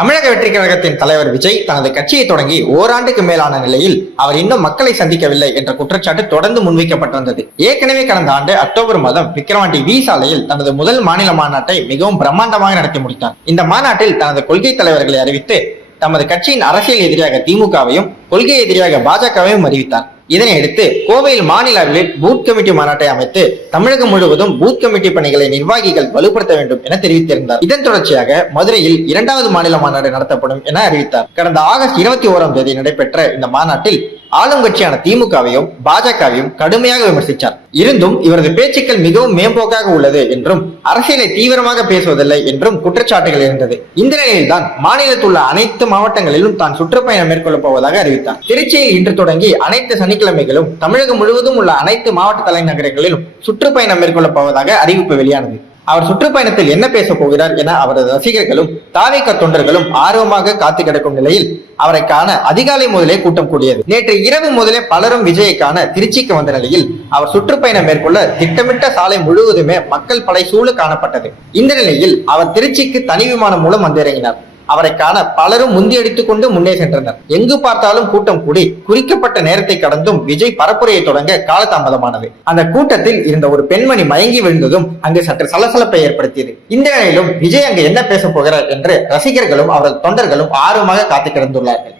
தமிழக வெற்றி கழகத்தின் தலைவர் விஜய் தனது கட்சியை தொடங்கி ஓராண்டுக்கு மேலான நிலையில் அவர் இன்னும் மக்களை சந்திக்கவில்லை என்ற குற்றச்சாட்டு தொடர்ந்து முன்வைக்கப்பட்டு வந்தது. ஏற்கனவே கடந்த ஆண்டு அக்டோபர் மாதம் விக்கிரவாண்டி வி சாலையில் தனது முதல் மாநில மாநாட்டை மிகவும் பிரம்மாண்டமாக நடத்தி முடித்தார். இந்த மாநாட்டில் தனது கொள்கை தலைவர்களை அறிவித்து தமது கட்சியின் அரசியல் எதிரியாக திமுகவையும் கொள்கை எதிரியாக பாஜகவையும் அறிவித்தார். இதனையடுத்து கோவையில் மாநில அளவில் பூத் கமிட்டி மாநாட்டை அமைத்து தமிழகம் முழுவதும் பூத் கமிட்டி பணிகளை நிர்வாகிகள் வலுப்படுத்த வேண்டும் என தெரிவித்திருந்தார். இதன் தொடர்ச்சியாக மதுரையில் இரண்டாவது மாநில மாநாடு நடத்தப்படும் என அறிவித்தார். கடந்த ஆகஸ்ட் இருபத்தி ஓராம் தேதி நடைபெற்ற இந்த மாநாட்டில் ஆளுங்கட்சியான திமுகவையும் பாஜகவையும் கடுமையாக விமர்சித்தார். இருந்தும் இவரது பேச்சுக்கள் மிகவும் மேம்போக்காக உள்ளது என்றும் அரசியலை தீவிரமாக பேசுவதில்லை என்றும் குற்றச்சாட்டுகள் இருந்தது. இந்த நிலையில்தான் மாநிலத்தில் உள்ள அனைத்து மாவட்டங்களிலும் தான் சுற்றுப்பயணம் மேற்கொள்ளப் போவதாக அறிவித்தார். திருச்சியில் இன்று தொடங்கி அனைத்து சனிக்கிழமைகளும் தமிழகம் முழுவதும் உள்ள அனைத்து மாவட்ட தலைநகரங்களிலும் சுற்றுப்பயணம் மேற்கொள்ளப் போவதாக அறிவிப்பு வெளியானது. அவர் சுற்றுப்பயணத்தில் என்ன பேச போகிறார் என அவரது ரசிகர்களும் தாவேக்க தொண்டர்களும் ஆர்வமாக காத்து கிடக்கும் நிலையில் அவரை காண அதிகாலை முதலே கூட்டம் கூடியது. நேற்று இரவு முதலே பலரும் விஜயை காண திருச்சிக்கு வந்த நிலையில் அவர் சுற்றுப்பயணம் மேற்கொள்ள திட்டமிட்ட சாலை முழுவதுமே மக்கள் படை சூழ காணப்பட்டது. இந்த நிலையில் அவர் திருச்சிக்கு தனி விமானம் மூலம் வந்திறங்கினார் அவரை காண பலரும் முந்தியடித்துக் கொண்டு முன்னே சென்றனர். எங்கு பார்த்தாலும் கூட்டம் கூடி குறிக்கப்பட்ட நேரத்தை கடந்தும் விஜய் பரப்புரையை தொடங்க காலதாமதமானது. அந்த கூட்டத்தில் இருந்த ஒரு பெண்மணி மயங்கி விழுந்ததும் அங்கு சற்று சலசலப்பை ஏற்படுத்தியது. இந்த நிலையிலும் விஜய் அங்கு என்ன பேச போகிறார் என்று ரசிகர்களும் அவரது தொண்டர்களும் ஆர்வமாக காத்து கிடந்துள்ளார்கள்.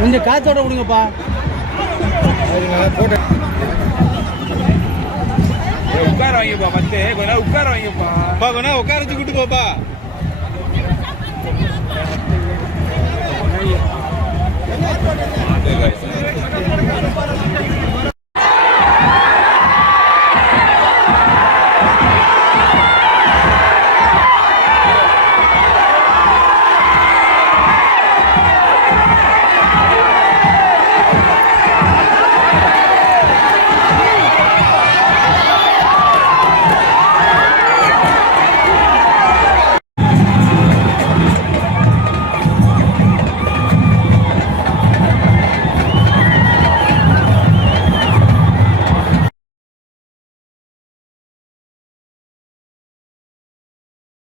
கொஞ்சம் காத்தோட விடுங்கப்பா. உட்கார வாங்கிப்பா பத்து. கொஞ்ச நேரம் உட்கார வாங்கிப்பா வேணா உட்கார வச்சு கூட்டு போப்பா.